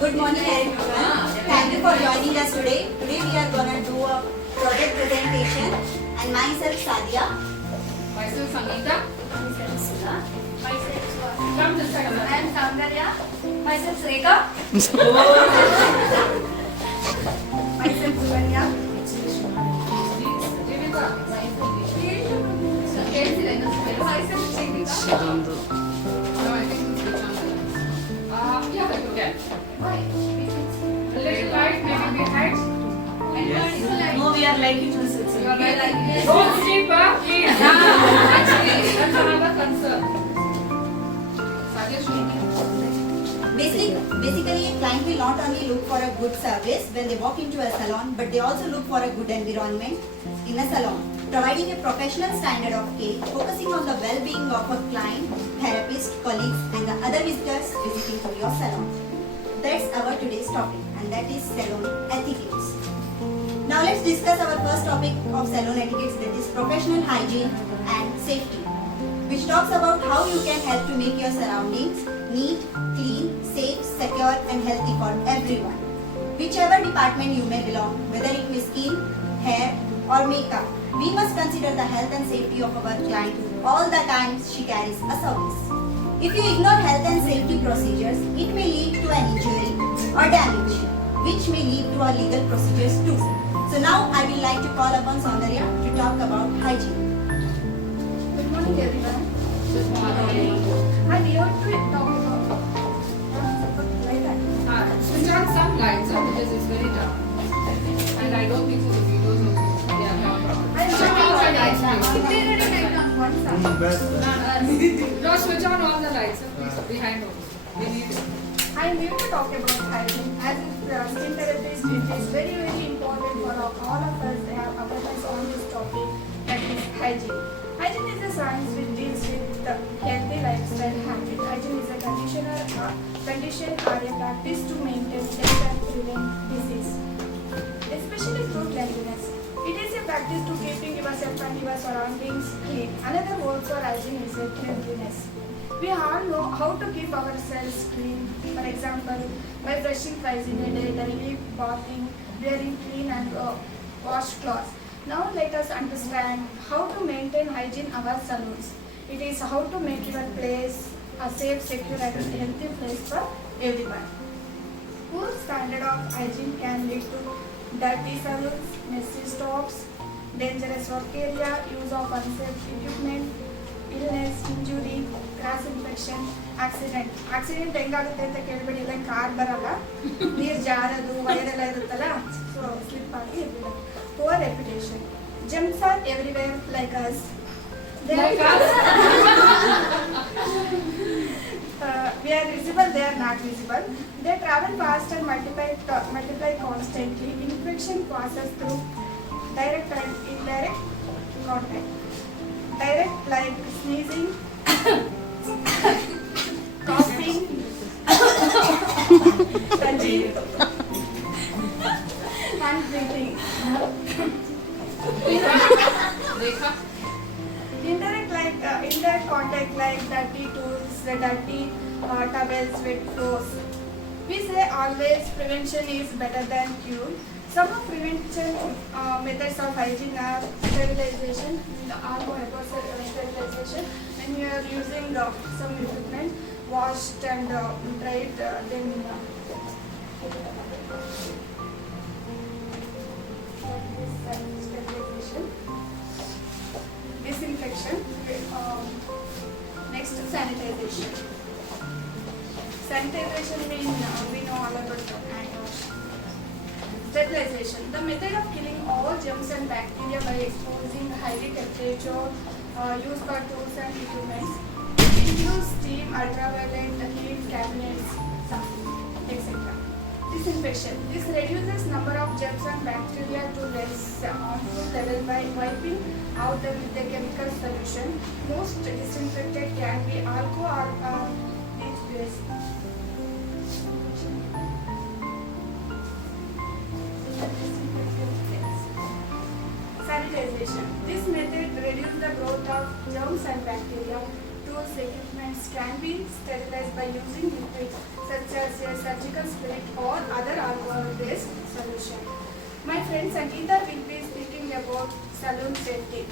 Good morning everyone. Thank you for joining us today. Today we are going to do a project presentation and myself Sadia. Myself Sangeeta. Myself Sudha. Myself Swati. Come this side. I am Saundarya. Myself Rekha. Myself Suvanya. Jayanagar. Myself Chingita. No, I think this is yeah, you can. Why? A little light, maybe behind. No, we are liking to sit. You are right. Don't sleep, please. Actually, that's another concern. Suggestion. Basically, a client will not only look for a good service when they walk into a salon, but they also look for a good environment in a salon, providing a professional standard of care, focusing on the well-being of a client, therapist, colleagues, and the other visitors visiting to your salon. That's our today's topic, and that is salon etiquettes. Now let's discuss our first topic of salon etiquettes, that is professional hygiene and safety, which talks about how you can help to make your surroundings neat, clean, safe, secure, and healthy for everyone. Whichever department you may belong, whether it be skin, hair, or makeup, we must consider the health and safety of our client all the times she carries a service. If you ignore health and safety procedures, it may lead to an injury or damage, which may lead to our legal procedures too. So now I will like to call upon Saundarya to talk about hygiene. Good morning everyone. Good morning. I'm here to talk about like that. Switch on some lights because it's very dark. And I don't think so the videos also. Yeah, no problem. I'm Switch on all the lights, If please. they already went on one side. No, switch on all the lights, please. Behind also. We need it. I am here to talk about hygiene. As skin therapist, it is very important for all of us to have awareness on this topic, that is hygiene. Hygiene is a science which deals with the healthy lifestyle habit. Hygiene is a condition or a practice to maintain health and prevent disease, especially through cleanliness. It is a practice to keeping yourself and your surroundings clean. Another word for hygiene is a cleanliness. We all know how to keep ourselves clean. For example, by brushing twice in a day, daily bathing, wearing clean and washed clothes. Now let us understand how to maintain hygiene our salons. It is how to make your place a safe, secure and healthy place for everyone. Poor standard of hygiene can lead to dirty salons, messy stops, dangerous work area, use of unsafe equipment, illness, injury, cross infection, accident. Accident ಹೆಂಗಾಗುತ್ತೆ ಅಂತ ಕೇಳಬೇಡಿ, ಇಲ್ಲ car ಬರಲ್ಲ, ನೀರು ಜಾರದು, wire ಎಲ್ಲ ಇರುತ್ತಲ್ಲ, so slip ಆಗಿ ಇರಲಿಲ್ಲ. Poor reputation. Germs are everywhere like us. They Like are us? we are visible, they are not visible. They travel fast and multiply constantly. Infection passes through direct and indirect contact. Direct like sneezing, coughing, touching, and breathing. Rekha? Indirect contact like dirty tools, dirty towels, wet clothes. We say always prevention is better than cure. Some of prevention methods of hygiene are sterilization, sterilization. When you are using some equipment, washed and dried, then sterilization. Disinfection. Next, sanitization. Sanitization means we know all about hand wash. Sterilization. The method of killing all germs and bacteria by exposing highly temperature used for tools and equipment. Includes steam, ultraviolet, heat, cabinets, etc. Disinfection. This reduces number of germs and bacteria to less harmful level by wiping out them with a chemical solution. Most disinfectant can be alcohol or bleach-based. Sanitization. This method reduces the growth of germs and bacteria. Tools, equipments can be sterilized by using liquids such as a surgical spirit or other alcohol-based solution. My friend Sangeeta will be speaking about salon safety.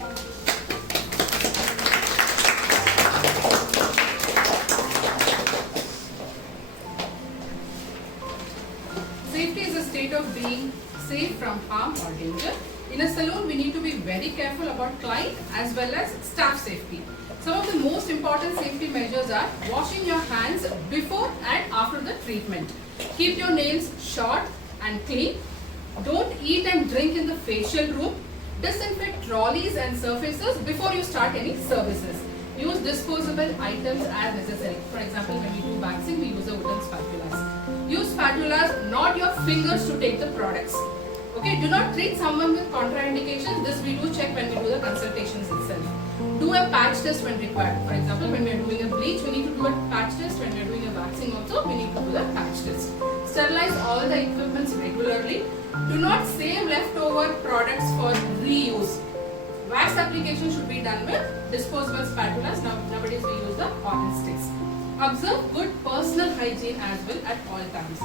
Safety is a state of being safe from harm or danger. In a salon, we need to be very careful about client as well as staff safety. Some of the most important safety measures are washing your hands before and after the treatment. Keep your nails short and clean. Don't eat and drink in the facial room. Disinfect trolleys and surfaces before you start any services. Use disposable items as necessary. For example, when we do waxing, we use a wooden spatulas. Use spatulas, not your fingers, to take the products. Okay, do not treat someone with contraindications. This we do check when we do the consultations itself. Do a patch test when required. For example, when we are doing a bleach, we need to do a patch test. When we are doing a waxing also, we need to do the patch test. Sterilize all the equipments regularly. Do not save leftover products for reuse. Wax application should be done with disposable spatulas. Nowadays we use the orange sticks. Observe good personal hygiene as well at all times.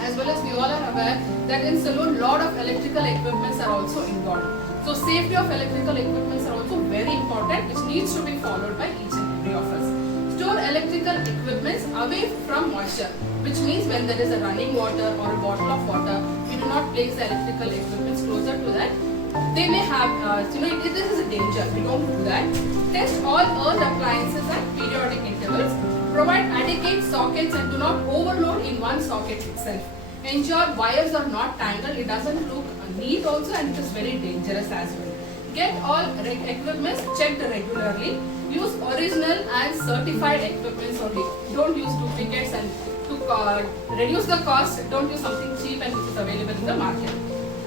As well as we all are aware that in salon lot of electrical equipments are also involved. So safety of electrical equipments are also very important, which needs to be followed by each and every of us. Store electrical equipments away from moisture, which means when there is a running water or a bottle of water, we do not place the electrical equipments closer to that. They may have, this is a danger. We don't do that. Test all earth appliances at periodic intervals. Provide adequate sockets and do not overload in one socket itself. Ensure wires are not tangled. It doesn't look neat also, and it is very dangerous as well. Get all equipments checked regularly. Use original and certified equipments only. Don't use duplicates, and to reduce the cost, don't use something cheap and which is available in the market.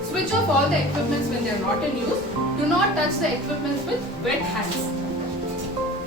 Switch off all the equipments when they are not in use. Do not touch the equipments with wet hands.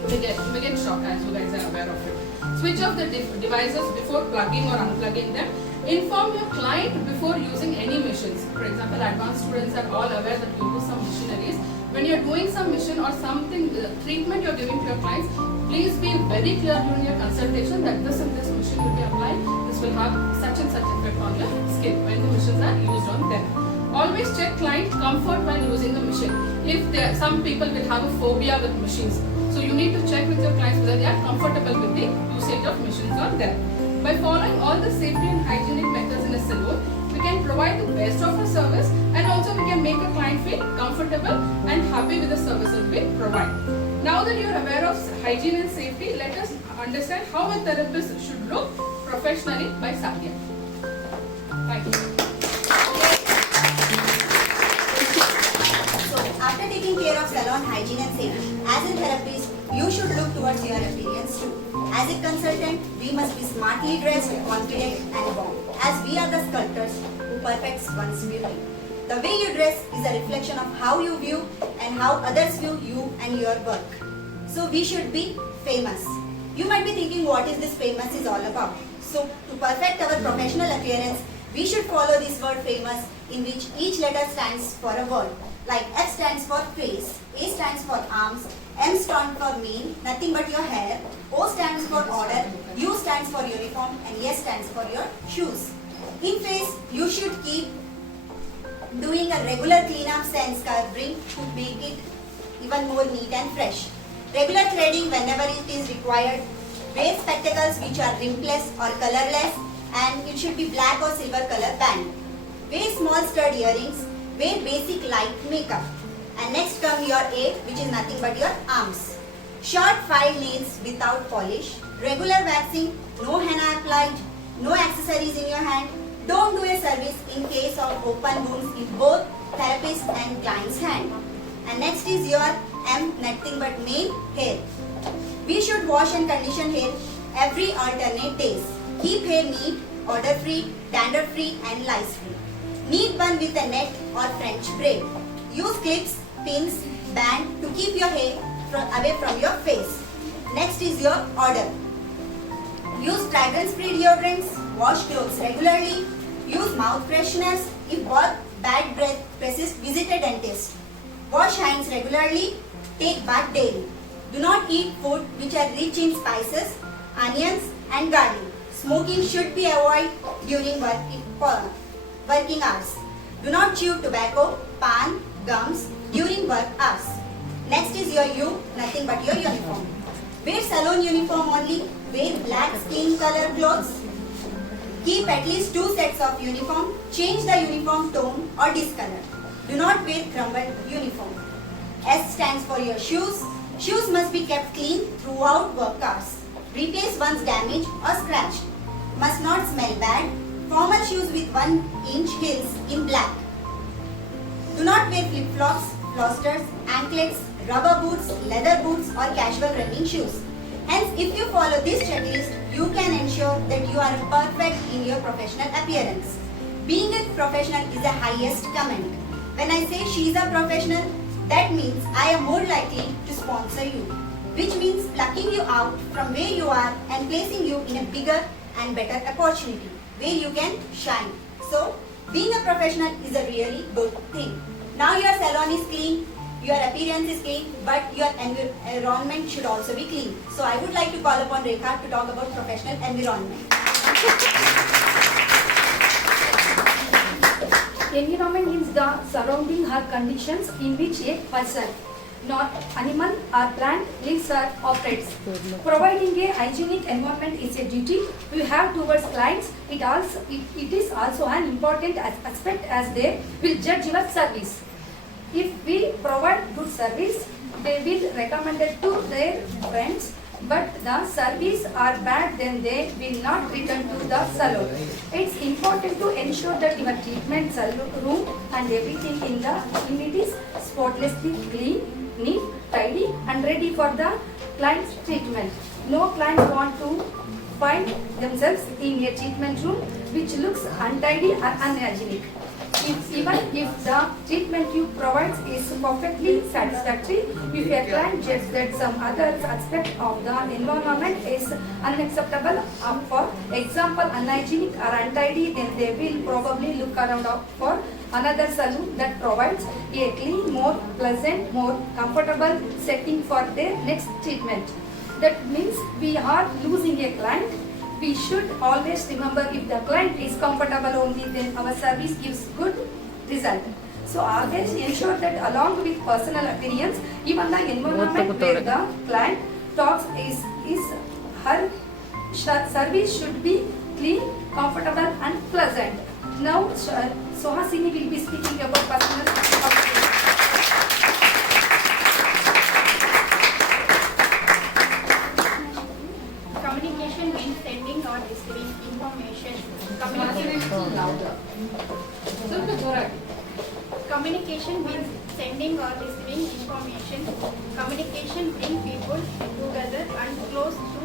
You may get shocked, as you guys are aware of it. Switch off the devices before plugging or unplugging them. Inform your client before using any machines. For example, advanced students are all aware that you use some machineries. When you are doing some mission or something, treatment you are giving to your clients, please be very clear during your consultation that this and this machine will be applied. This will have such and such effect on your skin when the machines are used on them. Always check client comfort while using the machine. If some people will have a phobia with machines, so you need to check with your clients whether they are comfortable with the usage of machines on them. By following all the safety and hygienic methods in a salon, we can provide the best of our service, and also we can make a client feel comfortable and happy with the services we provide. Now that you are aware of hygiene and safety, let us understand how a therapist should look professionally by Satya. Thank you. So, after taking care of salon hygiene and safety, as a therapist, you should look towards your appearance too. As a consultant, we must be smartly dressed, confident and warm, as we are the sculptors who perfects one's beauty. The way you dress is a reflection of how you view and how others view you and your work. So we should be famous. You might be thinking what is this famous is all about. So to perfect our professional appearance, we should follow this word famous, in which each letter stands for a word. Like F stands for face, A stands for arms, M stands for mane, nothing but your hair, O stands for order, U stands for uniform, and S stands for your shoes. In face, you should keep doing a regular cleanups and scrubbing to make it even more neat and fresh. Regular threading whenever it is required. Wear spectacles which are rimless or colorless, and it should be black or silver color band. Wear small stud earrings. Wear basic light makeup. And next come your A, which is nothing but your arms. Short file nails without polish. Regular waxing, no henna applied, no accessories in your hand. Don't do a service in case of open wounds in both therapist and client's hand. And next is your M, nothing but mane, hair. We should wash and condition hair every alternate days. Keep hair neat, odor-free, dandruff-free and lice-free. Neat bun with a net or French braid. Use clips, pins, band to keep your hair away from your face. Next is your order. Use fragrance-free deodorants, wash clothes regularly, use mouth fresheners. If bad breath persists, visit a dentist. Wash hands regularly, take bath daily. Do not eat food which are rich in spices, onions and garlic. Smoking should be avoided during working hours. Do not chew tobacco, pan, gums during work hours. Next is your nothing but your uniform. Wear salon uniform only. Wear black skin color clothes. Keep at least 2 sets of uniform. Change the uniform tone or discolor. Do not wear crumpled uniform. S stands for your shoes. Shoes must be kept clean throughout work hours. Replace once damaged or scratched. Must not smell bad. Formal shoes with 1-inch heels in black. Do not wear flip-flops, flosters, anklets, rubber boots, leather boots or casual running shoes. Hence, if you follow this checklist, you can ensure that you are perfect in your professional appearance. Being a professional is the highest comment. When I say she is a professional, that means I am more likely to sponsor you, which means plucking you out from where you are and placing you in a bigger and better opportunity where you can shine. So, being a professional is a really good thing. Now your salon is clean, your appearance is clean, but your environment should also be clean. So I would like to call upon Rekha to talk about professional environment. Environment means the surrounding or conditions in which a person, not animal or plant, lives or operates. Providing a hygienic environment is a duty we have towards clients. It is also an important aspect as they will judge your service. If we provide good service, they will recommend it to their friends. But the service are bad, then they will not return to the salon. It's important to ensure that your treatment room and everything in it is spotlessly clean, neat, tidy and ready for the client's treatment. No client want to find themselves in a treatment room which looks untidy or unhygienic. Even if the treatment you provide is perfectly satisfactory, if a client judges that some other aspect of the environment is unacceptable, for example unhygienic or untidy, then they will probably look around for another salon that provides a clean, more pleasant, more comfortable setting for their next treatment. That means we are losing a client. We should always remember if the client is comfortable only, then our service gives good result. So always ensure that along with personal appearance, even the environment where the client talks is her service should be clean, comfortable and pleasant. Now Sohasini will be speaking about personal appearance. Communication means sending or receiving information. Communication means sending or receiving information. Communication brings people together and close to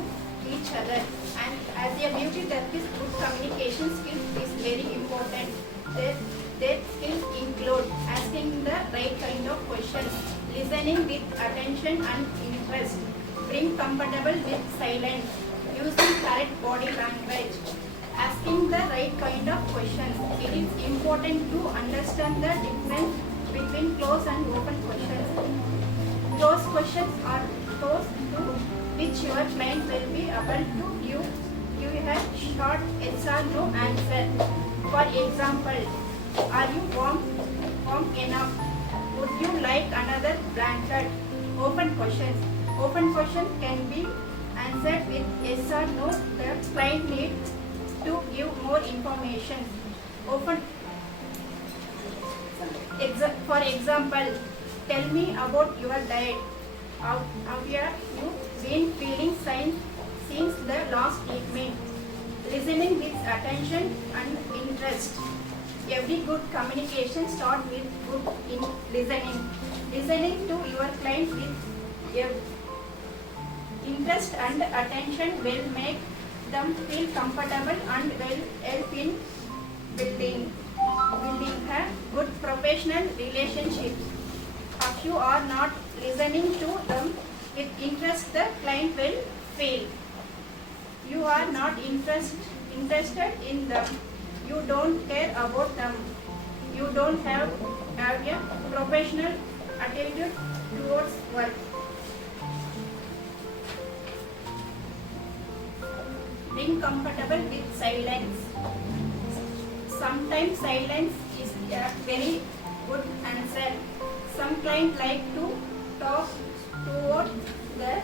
each other. And as a beauty therapist, good communication skills is very important. Their skills include asking the right kind of questions, listening with attention and interest, being comfortable with silence, using correct body language, asking the right kind of questions. It is important to understand the difference between closed and open questions. Closed questions are those to which your client will be able to give a short yes or no answer. For example, are you warm enough? Would you like another blanket? Open questions. Open questions can be answered with yes or no. The client needs to give more information. For example, tell me about your diet. How have you been feeling since the last treatment? Listening with attention and interest. Every good communication starts with good listening. Listening to your client with interest and attention will make them feel comfortable and will help in building a good professional relationship. If you are not listening to them, with interest the client will fail. You are not interested in them. You don't care about them. You don't have a professional attitude towards work. Being comfortable with silence. Sometimes silence is a very good answer. Some clients like to talk toward the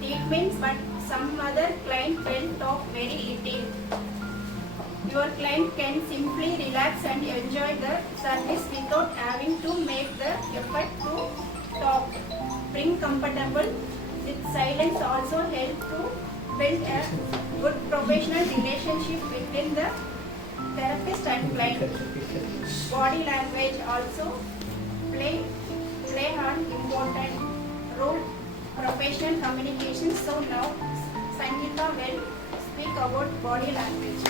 treatments, but some other clients will talk very little. Your client can simply relax and enjoy the service without having to make the effort to talk. Being comfortable with silence also help to build a good professional relationship between the therapist and client. Body language also play an important role professional communication. So now Sangeeta will speak about body language.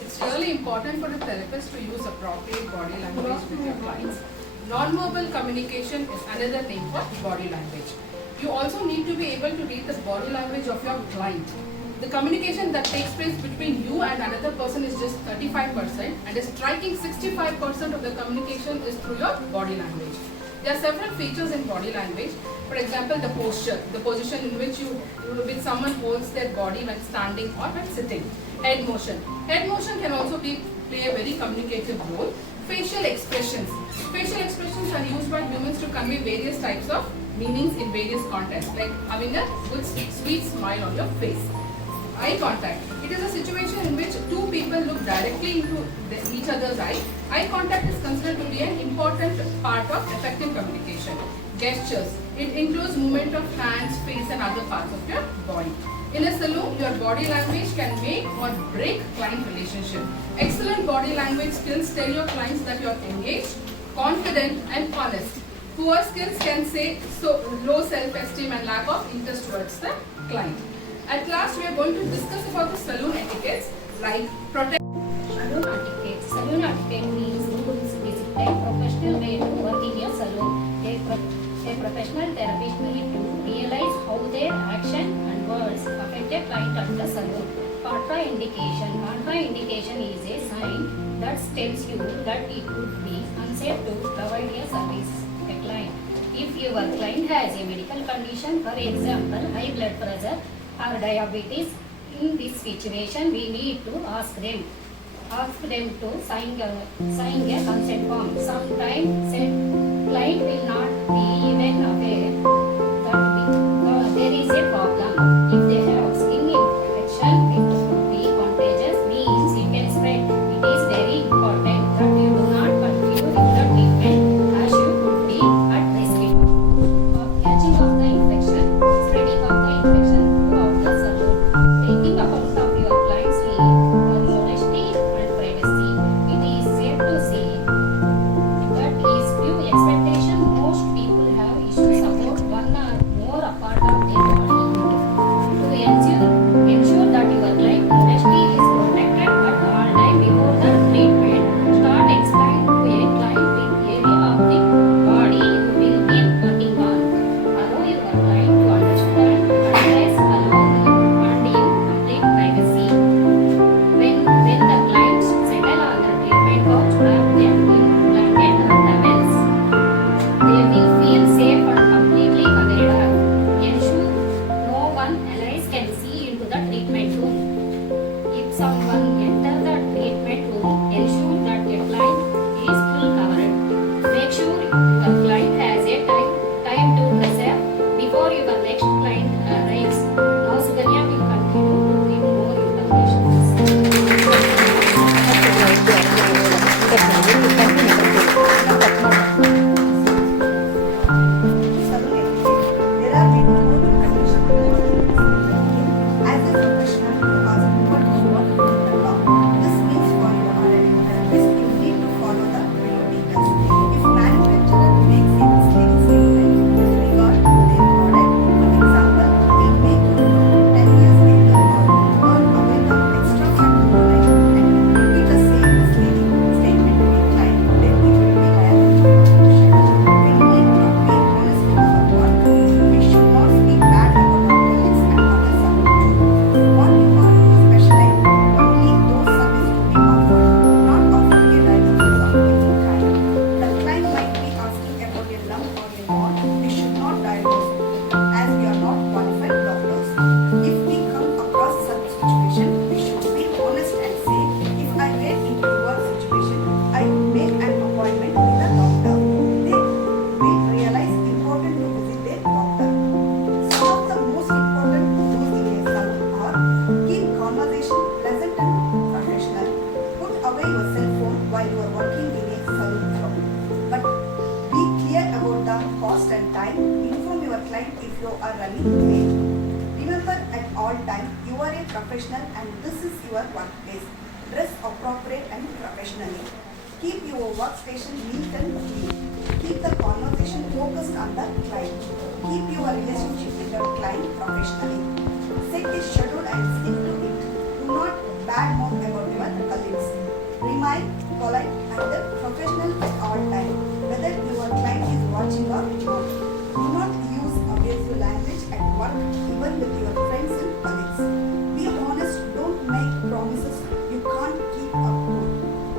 It's really important for the therapist to use appropriate body language with your clients. Non-verbal communication is another name for body language. You also need to be able to read the body language of your client. The communication that takes place between you and another person is just 35%, and a striking 65% of the communication is through your body language. There are several features in body language. For example, the posture, the position in which someone holds their body when standing or when sitting. Head motion. Head motion can also play a very communicative role. Facial expressions. Facial expressions are used by humans to convey various types of meanings in various contexts, like having a good sweet smile on your face. Eye contact. It is a situation in which two people look directly into each other's eye. Eye contact is considered to be an important part of effective communication. Gestures. It includes movement of hands, face and other parts of your body. In a salon, your body language can make or break client relationship. Excellent body language skills tell your clients that you are engaged, confident and honest. Poor skills can say low self-esteem and lack of interest towards the client. At last, we are going to discuss about the salon etiquettes like protect. Salon etiquette. Salon etiquette means rules, discipline, professional way to work in your salon. A professional therapist need to realize how their action and words affect a client at the salon. Contraindication. Contraindication is a sign that tells you that it would be unsafe to provide a service to a client. If your client has a medical condition, for example, high blood pressure or diabetes, in this situation we need to ask them to sign a consent form. Sometimes said client will not be even aware that there is a problem. If they have skin infection, it could be contagious, means it can spread. It is very important that you do not continue with the treatment, as you could be at risk of catching of the infection, spreading of the infection throughout the salon. Taking account of your client's need for honesty and privacy, it is safe to say that is few expectation most people have issues about one or more a part of their body. To are running late. Remember at all times you are a professional and this is your workplace. Dress appropriate and professionally. Keep your workstation neat and clean. Keep the conversation focused on the client. Keep your relationship with your client professionally. Set a schedule and stick to it. Do not badmouth about your colleagues. Remain polite and professional at all times, whether your client is watching or not. Do not use abusive language at work, even with your friends and colleagues. Be honest, don't make promises you can't keep up to.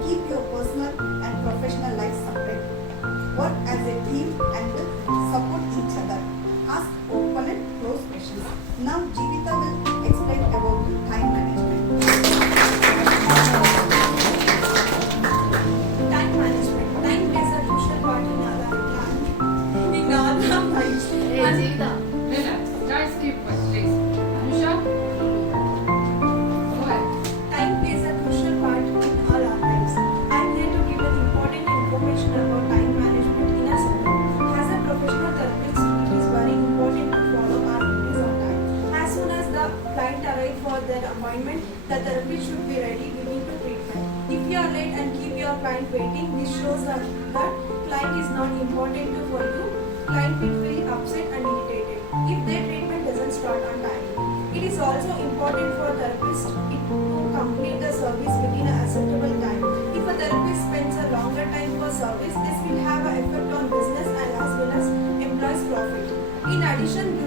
Keep your personal and professional life separate. Work as a team and support each other. Ask open and close questions. Now Jeevita will explain about time management. Time management. Time plays a crucial part in our life. In our lives. Hey, Jeeta, relax. Guys, keep quiet, please. Anusha, go ahead. Time plays a crucial part in all our lives. I am here to give an important information about time management in a salon. As a professional therapist, it is very important to follow our duties on time. As soon as the client arrives for their appointment, the therapist should be ready within the treatment. If you are late and keep your client waiting, this shows that client is not important for you. Client will feel upset and irritated if their treatment doesn't start on time. It is also important for therapists to complete the service within an acceptable time. If a therapist spends a longer time for service, this will have an effect on business and as well as employees' profit. In addition to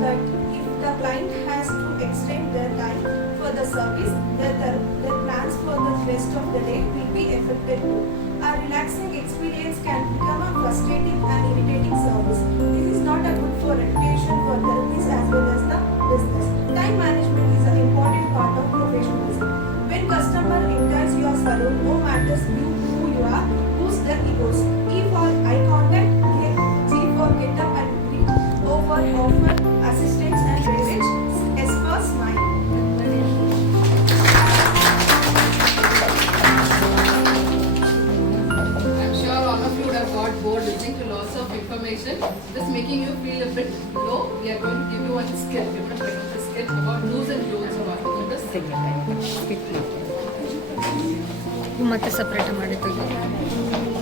that, if the client has to extend their time for the service, their plans for the rest of the day will be affected too. A relaxing experience can become a frustrating and irritating service. This is not a good for reputation for therapists as well as the business. Time management is an important part of professionalism. When customer enters your salon, no matters who you are, boost their egos. E for eye contact, G for get up and greet, O for offer assistance and beverage, S for smile. I'm sure all of you would have got bored listening to lots of information. Just making you feel a bit low. We are going to give you one skill. We're going to pick up the skill about do's and don'ts about this. ಮತ್ತೆ separate ಮಾಡಿ ತೆಗೆದು